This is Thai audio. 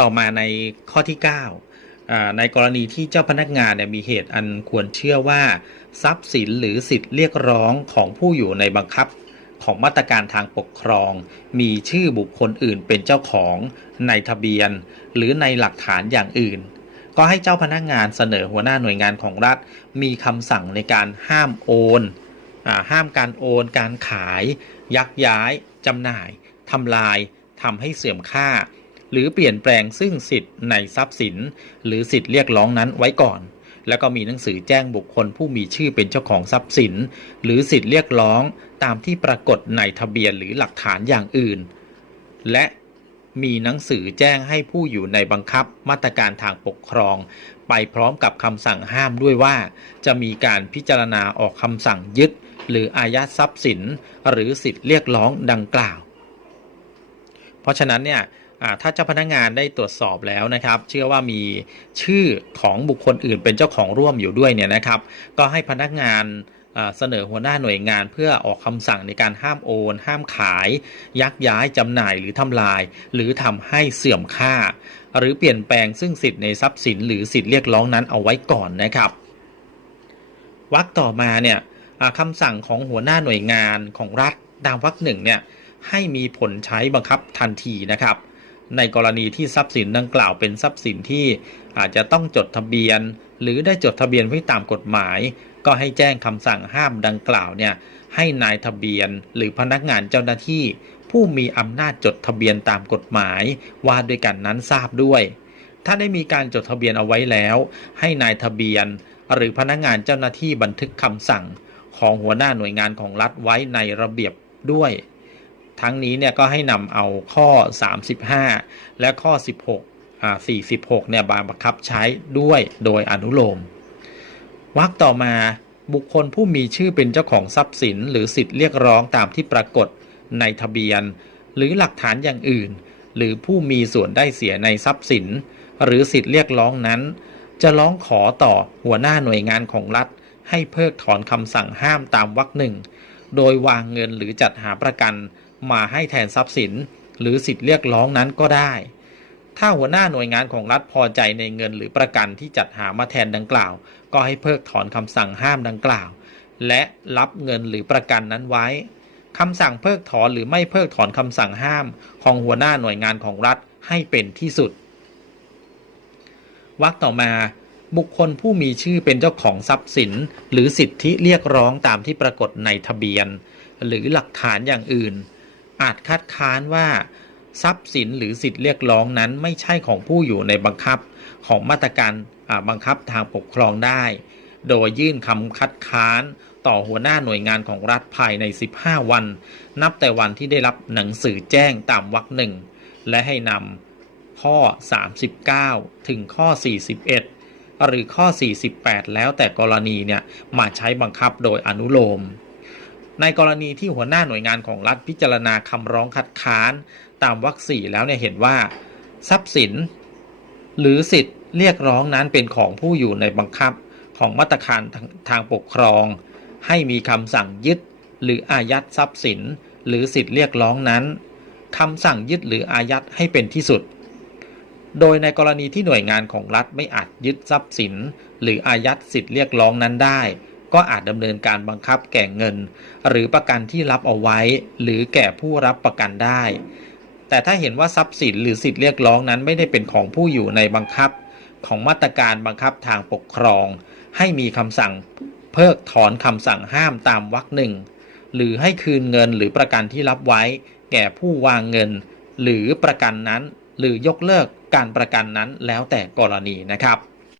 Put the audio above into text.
ต่อมาในข้อที่9อ่าในกรณีที่เจ้าพนักงานเนี่ยมีเหตุอันควรเชื่อว่า ทรัพย์สินหรือสิทธิเรียกร้องของผู้อยู่ในบังคับของมาตรการทางปกครอง มีชื่อบุคคลอื่นเป็นเจ้าของในทะเบียน หรือในหลักฐานอย่างอื่น ก็ให้เจ้าพนักงานเสนอหัวหน้าหน่วยงานของรัฐ มีคำสั่งในการห้ามโอนอห้ามการโอน การขาย ยักย้ายจำหน่ายทำลายทำให้เสื่อมค่า หรือเปลี่ยนแปลงซึ่งสิทธิ์ในทรัพย์สิน หรือสิทธิ์เรียกร้องนั้นไว้ก่อน แล้วก็มีหนังสือแจ้งบุคคลผู้มีชื่อเป็นเจ้าของทรัพย์สิน หรือสิทธิ์เรียกร้องตามที่ปรากฏในทะเบียนหรือหลักฐานอย่างอื่น และมีหนังสือแจ้งให้ผู้อยู่ในบังคับมาตรการทางปกครอง ไปพร้อมกับคำสั่งห้ามด้วยว่า จะมีการพิจารณาออกคำสั่งยึด หรืออายัดทรัพย์สิน หรือสิทธิ์เรียกร้องดังกล่าว เพราะฉะนั้นเนี่ย ถ้าเจ้าพนักงานได้ตรวจสอบแล้วนะครับ เชื่อว่ามีชื่อของบุคคลอื่นเป็นเจ้าของร่วมอยู่ด้วยเนี่ยนะครับ ก็ให้พนักงานเสนอหัวหน้าหน่วยงานเพื่อออกคำสั่งในการห้ามโอน ห้ามขาย ยักย้ายจำหน่ายหรือทำลาย หรือทำให้เสื่อมค่า หรือเปลี่ยนแปลงซึ่งสิทธิ์ในทรัพย์สิน หรือสิทธิ์เรียกร้องนั้นเอาไว้ก่อนนะครับวรรคต่อมาเนี่ยคำสั่งของหัวหน้าหน่วยงานของรัฐตามวรรคหนึ่งเนี่ยให้มีผลใช้บังคับทันทีนะครับ ในกรณีที่ทรัพย์สินดังกล่าวเป็นทรัพย์สินที่อาจจะต้องจดทะเบียน หรือได้จดทะเบียนไว้ตามกฎหมาย ก็ให้แจ้งคำสั่งห้ามดังกล่าวเนี่ยให้นายทะเบียนหรือพนักงานเจ้าหน้าที่ ผู้มีอำนาจจดทะเบียนตามกฎหมาย ว่าด้วยกันนั้นทราบด้วย ถ้าได้มีการจดทะเบียนเอาไว้แล้ว ให้นายทะเบียน หรือพนักงานเจ้าหน้าที่บันทึกคำสั่ง ของหัวหน้าหน่วยงานของรัฐไว้ในระเบียบด้วย ทั้งนี้เนี่ยก็ให้นำเอาข้อ 35 และข้อ 16อ่า46เนี่ยบาบังคับใช้ด้วยโดยอนุโลมวรรคต่อมาบุคคลผู้มีชื่อเป็นเจ้าของทรัพย์สิน หรือสิทธิ์เรียกร้องตามที่ปรากฏในทะเบียน หรือหลักฐานอย่างอื่น หรือผู้มีส่วนได้เสียในทรัพย์สิน หรือสิทธิ์เรียกร้องนั้น จะร้องขอต่อหัวหน้าหน่วยงานของรัฐ ให้เพิกถอนคำสั่งห้ามตามวรรคหนึ่ง โดยวางเงินหรือจัดหาประกันมาให้แทนทรัพย์สิน หรือสิทธิ์เรียกร้องนั้นก็ได้ ถ้าหัวหน้าหน่วยงานของรัฐพอใจในเงินหรือประกันที่จัดหามาแทนดังกล่าว ก็ให้เพิกถอนคำสั่งห้ามดังกล่าว และรับเงินหรือประกันนั้นไว้คำสั่งเพิกถอนหรือไม่เพิกถอนคำสั่งห้าม ของหัวหน้าหน่วยงานของรัฐให้เป็นที่สุดวรรคต่อมา บุคคลผู้มีชื่อเป็นเจ้าของทรัพย์สิน หรือสิทธิเรียกร้องตามที่ปรากฏในทะเบียน หรือหลักฐานอย่างอื่น อาจคัดค้านว่า ทรัพย์สินหรือสิทธิเรียกร้องนั้นไม่ใช่ของผู้อยู่ในบังคับของมาตรการบังคับทางปกครองได้ โดยยื่นคำคัดค้านต่อหัวหน้าหน่วยงานของรัฐภายใน 15 วัน นับแต่วันที่ได้รับหนังสือแจ้งตามวรรคหนึ่งและให้นำข้อ 39 ถึงข้อ 41 หรือข้อ 48 แล้วแต่กรณีเนี่ยมาใช้บังคับโดยอนุโลม ในกรณีที่หัวหน้าหน่วยงานของรัฐพิจารณาคำร้องคัดค้าน ตามวรรคสี่แล้วเนี่ยเห็นว่า ทรัพย์สิน หรือสิทธิ์เรียกร้องนั้นเป็นของผู้อยู่ในบังคับของมาตรการทางทางปกครอง ให้มีคำสั่งยึดหรืออายัดทรัพย์สิน หรือสิทธิ์เรียกร้องนั้นคำสั่งยึดหรืออายัดให้เป็นที่สุด โดยในกรณีที่หน่วยงานของรัฐไม่อาจยึดทรัพย์สิน หรืออายัดสิทธิ์เรียกร้องนั้นได้ ก็อาจดำเนินการบังคับแก่เงิน หรือประกันที่รับเอาไว้ หรือแก่ผู้รับประกันได้ แต่ถ้าเห็นว่าทรัพย์สินหรือสิทธิ์เรียกร้องนั้นไม่ได้เป็นของผู้อยู่ในบังคับ ของมาตรการบังคับทางปกครอง ให้มีคำสั่งเพิกถอนคำสั่งห้ามตามวรรคหนึ่งหรือให้คืนเงินหรือประกันที่รับไว้ แก่ผู้วางเงิน หรือประกันนั้น หรือยกเลิก การประกันนั้นแล้วแต่กรณีนะครับ